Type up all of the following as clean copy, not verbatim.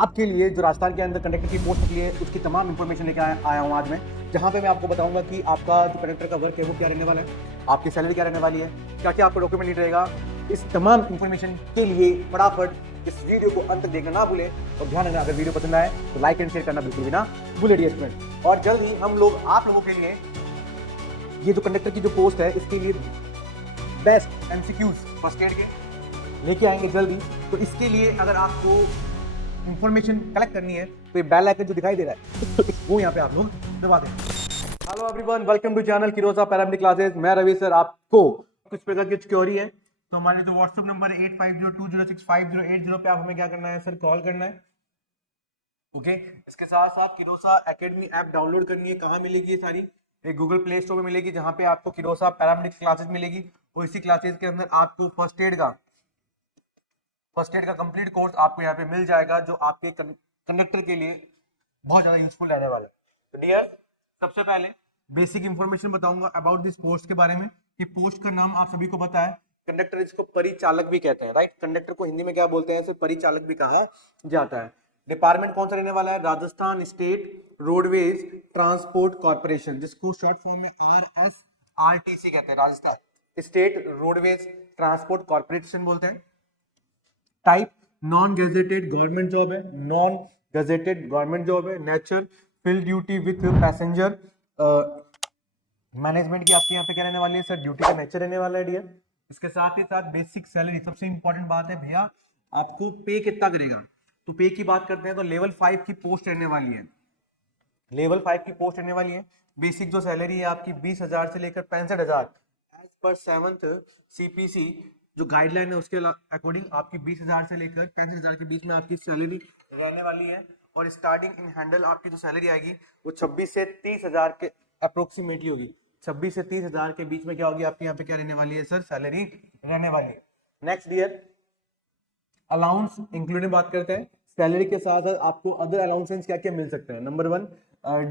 आपके लिए जो राजस्थान के अंदर कंडक्टर की पोस्ट निकली है उसकी तमाम इन्फॉर्मेशन लेकर आया हूँ आज मैं, जहाँ पे मैं आपको बताऊंगा कि आपका जो कंडक्टर का वर्क है वो क्या रहने वाला है, आपकी सैलरी क्या रहने वाली है, क्या क्या आपको डॉक्यूमेंट नीड रहेगा। इस तमाम इन्फॉर्मेशन के लिए फटाफट इस वीडियो को अंत तक देखना ना भूलें और ध्यान रखना अगर वीडियो पसंद आए तो लाइक एंड शेयर करना बिल्कुल भी ना भूलें डियर स्टूडेंट। और जल्द ही हम लोग आप लोगों के लिए ये जो कंडक्टर की जो पोस्ट है इसके लिए बेस्ट एमसीक्यूज फर्स्ट एड के लेके आएंगे जल्दी। तो इसके लिए अगर आपको इंफॉर्मेशन कलेक्ट करनी है तो ये बेल आइकन जो दिखाई दे रहा है वो यहाँ पे आप लोग दबा दें। Hello everyone, welcome to channel किरोजा पैरामेडिक क्लासेस। मैं रवि सर। आपको कुछ प्रकार की क्वेरी है तो हमारे जो व्हाट्सएप नंबर है 8502065080 पे आप हमें क्या करना है सर, कॉल करना है। ओके इसके साथ साथ किरोसा एकेडमी ऐप डाउनलोड करनी है। कहाँ मिलेगी ये सारी? एक गूगल प्ले स्टोर में मिलेगी जहाँ पे आपको किरोसा पैरामेडिक क्लासेस मिलेगी और इसी क्लासेस के अंदर आपको फर्स्ट एड का कंप्लीट कोर्स आपको यहाँ पे मिल जाएगा जो आपके कंडक्टर के लिए बहुत ज्यादा यूजफुल रहने वाला है। तो डियर, सबसे पहले बेसिक इंफॉर्मेशन बताऊंगा अबाउट दिस पोस्ट के बारे में कि पोस्ट का नाम आप सभी को पता है, कंडक्टर। इसको परिचालक भी कहते हैं, राइट। कंडक्टर को हिंदी में क्या बोलते हैं? सिर्फ परिचालक भी कहा जाता है। डिपार्टमेंट कौन सा रहने वाला है? Rajasthan state roadways transport corporation, जिसको शॉर्ट फॉर्म में RSRTC कहते हैं, Rajasthan state roadways transport corporation बोलते हैं। Type non gazetted government job है, नॉन गेजेटेड गवर्नमेंट जॉब है। Nature field duty with passenger management की आपके यहाँ पे क्या रहने वाली है सर? ड्यूटी का नेचर रहने वाला है डियर। इसके साथ ही साथ बेसिक सैलरी, सबसे इंपॉर्टेंट बात है भैया, आपको पे कितना करेगा। तो पे की बात करते हैं तो लेवल 5 की पोस्ट रहने वाली है, लेवल 5 की पोस्ट रहने वाली है। बेसिक जो सैलरी है आपकी 20,000 से लेकर 65,000 एज पर 7th CPC जो गाइडलाइन है उसके अकॉर्डिंग आपकी 20,000 से लेकर 65,000 के बीच में आपकी सैलरी रहने वाली है। और स्टार्टिंग इन हैंडल आपकी जो सैलरी आएगी वो 26 से 30,000 के अप्रोक्सीमेटली होगी। 26 से 30,000 के बीच में क्या होगी आपकी यहाँ पे क्या रहने वाली है सर? सैलरी रहने वाली है। नेक्स्ट डियर, अलाउंस इंक्लूडिंग बात करते हैं। सैलरी के साथ साथ आपको अदर अलाउंसेस क्या क्या मिल सकते हैं? नंबर 1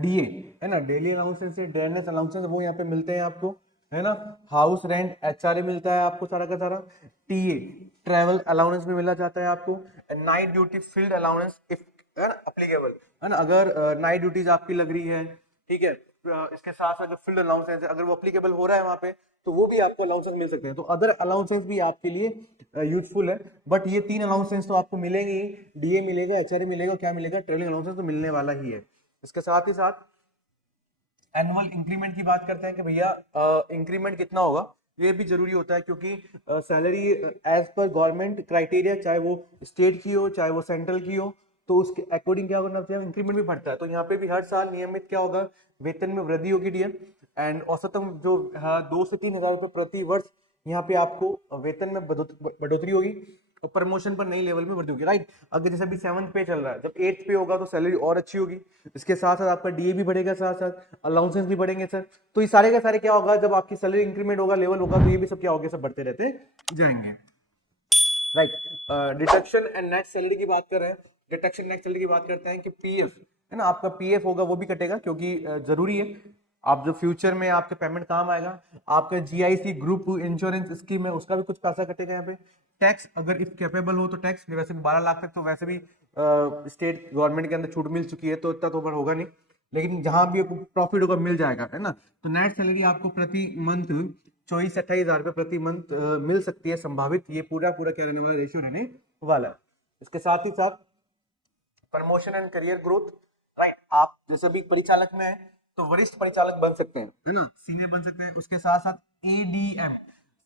DA है ना, डेली अलाउंसेस से ड्रेनेज अलाउंसेस वो यहाँ पे मिलते हैं आपको, है ना। हाउस रेंट HRA मिलता है आपको सारा का सारा। TA ट्रैवल अलाउंस भी मिला जाता है आपको। Night duty field allowance if applicable, है ना, अगर नाइट ड्यूटीज आपकी लग रही है, ठीक है। इसके साथ साथ जो फील्ड अलाउंसेस है अगर वो अप्लीकेबल हो रहा है वहां पे तो वो भी आपको अलाउंसेस मिल सकते हैं। तो अदर अलाउंसेस भी आपके लिए यूजफुल है। बट ये 3 अलाउंसेस तो आपको मिलेंगे ही, DA मिलेगा, HRA मिलेगा, क्या मिलेगा? ट्रेवलिंग अलाउंसेस तो मिलने वाला ही है। इसके साथ ही साथ एनुअल इंक्रीमेंट की बात करते हैं कि भैया इंक्रीमेंट कितना होगा। ये भी जरूरी होता है क्योंकि salary as per government criteria, चाहे वो स्टेट की हो चाहे वो सेंट्रल की हो, तो उसके अकॉर्डिंग क्या करना चाहिए? इंक्रीमेंट भी बढ़ता है। तो यहाँ पे भी हर साल नियमित क्या होगा? वेतन में वृद्धि होगी डियर। एंड औसतम जो 2 से 3 हजार रुपए प्रति वर्ष यहाँ पे आपको वेतन में बढ़ोतरी होगी और प्रमोशन पर नई लेवल में वृद्धि होगी, राइट। अगर जैसे अभी 7th पे चल रहा है, जब 8th पे होगा तो सैलरी और अच्छी होगी। इसके साथ साथ आपका DA भी बढ़ेगा, साथ साथ अलाउंसेस भी बढ़ेंगे सर। तो ये सारे के सारे क्या होगा? जब आपकी सैलरी इंक्रीमेंट होगा, लेवल होगा, तो ये भी सब क्या होगा? सब बढ़ते रहते जाएंगे, right. Deduction and net salary की बात कर रहे हैं। डिडक्शन नेट सैलरी की बात करते हैं कि PF है ना, आपका PF होगा वो भी कटेगा क्योंकि जरूरी है। आप जो फ्यूचर में आपके पेमेंट काम आएगा, आपका GIC ग्रुप इंश्योरेंस स्कीम है उसका भी कुछ पैसा कटेगा यहाँ पे। टैक्स अगर इफ कैपेबल हो तो टैक्स, वैसे भी 12 लाख तक तो वैसे भी स्टेट गवर्नमेंट के अंदर छूट मिल चुकी है तो इतना तो होगा नहीं, लेकिन जहां भी प्रॉफिट होगा मिल जाएगा, है ना। तो नेट सैलरी आपको प्रति मंथ 24-28 हजार रुपए प्रति मंथ मिल सकती है संभावित। ये पूरा पूरा क्या रहने वाला? रेशियो रहने वाला है। इसके साथ ही साथ promotion and career growth, right. आप जैसे भी परिचालक में है तो वरिष्ठ परिचालक बन सकते हैं, है ना, सीनियर बन सकते हैं। उसके साथ साथ ADM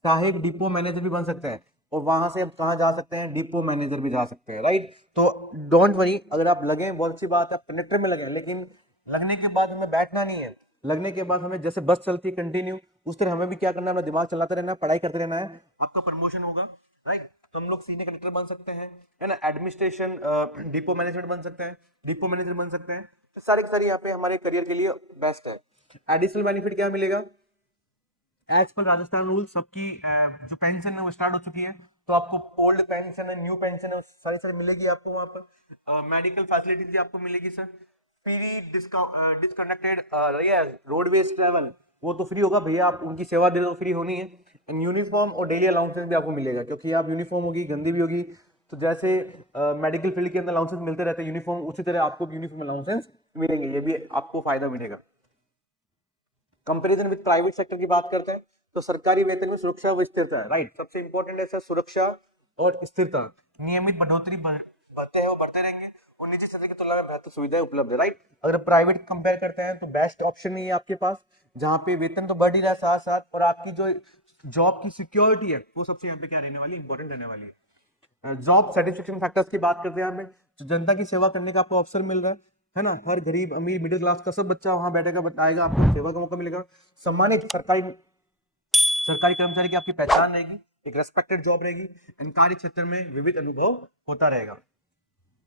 सहायक डिपो मैनेजर भी बन सकते हैं और वहां से आप कहाँ जा सकते हैं? डिपो मैनेजर भी जा सकते हैं, राइट। तो डोंट वरी, अगर आप लगे, बहुत अच्छी बात है, आप कंडक्टर में लगे, लेकिन लगने के बाद हमें बैठना नहीं है। लगने के बाद हमें जैसे बस चलती है कंटिन्यू, उस तरह हमें भी क्या करना है? अपना दिमाग चलाते रहना है, पढ़ाई करते रहना है, आपका प्रमोशन होगा, राइट। तो हम लोग सीनियर कंडक्टर बन सकते हैं, है ना। एडमिनिस्ट्रेशन डिपो मैनेजमेंट बन सकते हैं, डिपो मैनेजर बन सकते हैं। तो सारे के सारे यहाँ पे हमारे करियर के लिए बेस्ट है। एडिशनल बेनिफिट क्या मिलेगा? एज पर राजस्थान रूल सबकी जो पेंशन है वो स्टार्ट हो चुकी है, तो आपको ओल्ड पेंशन है, न्यू पेंशन है, सारी सारी मिलेगी आपको वहां पर। मेडिकल फैसिलिटीज भी आपको मिलेगी sir. Free disconnected roadways travel वो तो फ्री होगा भैया, आप उनकी सेवा दे दो, फ्री होनी है। एंड यूनिफॉर्म और डेली अलाउंसेस भी आपको मिलेगा क्योंकि आप यूनिफॉर्म होगी, गंदी भी होगी तो जैसे मेडिकल फील्ड के अंदर अलाउंसेस मिलते रहते हैं यूनिफॉर्म, उसी तरह आपको भी यूनिफॉर्म अलाउंसेस मिलेंगे, ये भी आपको फायदा मिलेगा। कंपैरिजन विद प्राइवेट सेक्टर की बात करते हैं तो सरकारी वेतन में सुरक्षा व स्थिरता है, राइट, सबसे इंपॉर्टेंट है सर सुरक्षा और स्थिरता। नियमित बढ़ोतरी बढ़ते हैं और बढ़ते रहेंगे और निजी क्षेत्र की तुलना में बेहतर सुविधाएं उपलब्ध है, राइट। अगर प्राइवेट कंपेयर करते हैं तो बेस्ट ऑप्शन नहीं है आपके पास, जहां पे वेतन तो बढ़ ही रहा है साथ साथ और आपकी जो जॉब की सिक्योरिटी है वो सबसे यहाँ पे क्या रहने वाली, इंपॉर्टेंट रहने वाली है। जॉब सेटिस्फेक्शन फैक्टर्स की बात करते हैं यहाँ पे, जो जनता की सेवा करने का आपको अवसर मिल रहा है ना, हर गरीब अमीर मिडिल क्लास का सब बच्चा वहां बैठेगा, बताएगा, आपको सेवा का मौका मिलेगा। सम्मानित सरकारी कर्मचारी की आपकी पहचान रहेगी, एक रेस्पेक्टेड जॉब रहेगी एंड कार्य क्षेत्र में विविध अनुभव होता रहेगा।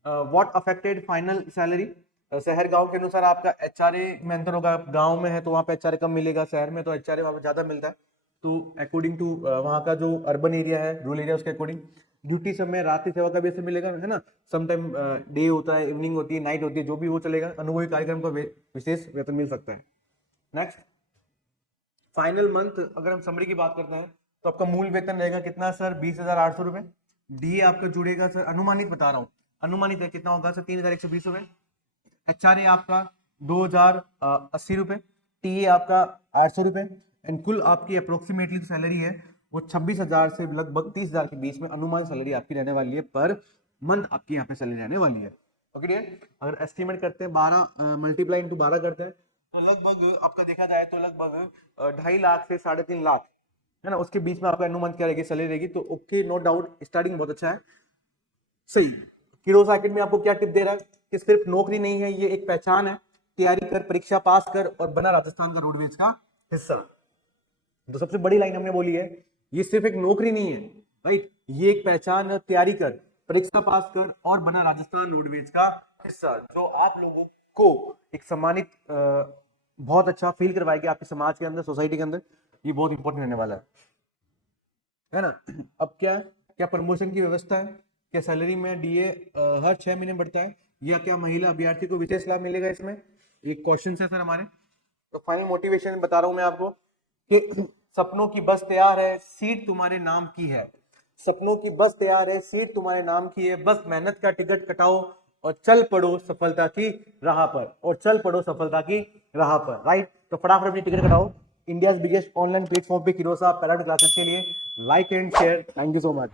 व्हाट अफेक्टेड फाइनल सैलरी, शहर गांव के अनुसार आपका एचआरए में अंतर होगा, गांव में है तो वहां पे एचआरए कम मिलेगा, शहर में तो एचआरए वहां पे ज्यादा मिलता है, तो अकॉर्डिंग टू वहां का जो अर्बन एरिया है, रूरल एरिया, उसके अकॉर्डिंग। ड्यूटी समय रात्रि सेवा का भी ऐसे मिलेगा, है ना, समटाइम डे होता है, इवनिंग होती है, नाइट होती है, जो भी वो चलेगा, अनुभवी कार्यक्रम का विशेष वेतन मिल सकता है। नेक्स्ट फाइनल मंथ, अगर हम समरी की बात करते हैं तो आपका मूल वेतन रहेगा कितना सर, 20,800 रुपए। डीए आपका जुड़ेगा सर, अनुमानित बता रहा हूँ, अनुमानित है कितना होगा सर, 3,120 रुपए। एचआरए आपका 2,080 रुपए, टीए आपका 800 रुपए एंड कुल आपकी अप्रोक्सीमेटली सैलरी है वो 26,000 से लगभग 30,000 के बीच में अनुमान सैलरी आपकी रहने वाली है, पर मंथ आपकी यहाँ पे सैलरी रहने वाली है। ओके डियर, अगर एस्टिमेट करते हैं 12 मल्टीप्लाई इंटू 12 करते हैं तो लगभग आपका देखा जाए तो लगभग 2.5 लाख से 3.5 लाख, है ना, उसके बीच में आपका अनुमान क्या रहेगी, सैलरी रहेगी। तो ओके, नो डाउट, स्टार्टिंग बहुत अच्छा है, सही। किरोस अकेडमी आपको क्या टिप दे रहा है कि सिर्फ नौकरी नहीं है, ये एक पहचान है, तैयारी कर, परीक्षा पास कर और बना राजस्थान का रोडवेज का हिस्सा। तो सबसे बड़ी लाइन हमने बोली है, ये सिर्फ एक नौकरी नहीं है, राइट, ये एक पहचान है, तैयारी कर, परीक्षा पास कर और बना राजस्थान रोडवेज का हिस्सा, जो आप लोगों को एक सम्मानित बहुत अच्छा फील करवाएगी आपके समाज के अंदर, सोसाइटी के अंदर, ये बहुत इंपॉर्टेंट रहने वाला है ना। अब क्या प्रमोशन की व्यवस्था है, क्या सैलरी में डीए हर 6 महीने बढ़ता है, या क्या महिला अभ्यर्थी को विशेष लाभ मिलेगा, इसमें एक क्वेश्चन है सर हमारे। तो फाइनल मोटिवेशन बता रहा हूं मैं आपको कि सपनों की बस तैयार है, सीट तुम्हारे नाम की है, सपनों की बस तैयार है, सीट तुम्हारे नाम की है, बस मेहनत का टिकट कटाओ और चल पड़ो सफलता की राह पर, और चल पड़ो सफलता की राह पर, राइट। तो फटाफट अपनी टिकट कटाओ इंडिया बिगेस्ट ऑनलाइन प्लेटफॉर्म पे किरोसा पैराडाइज क्लासेस के लिए। Like and share, thank you so much.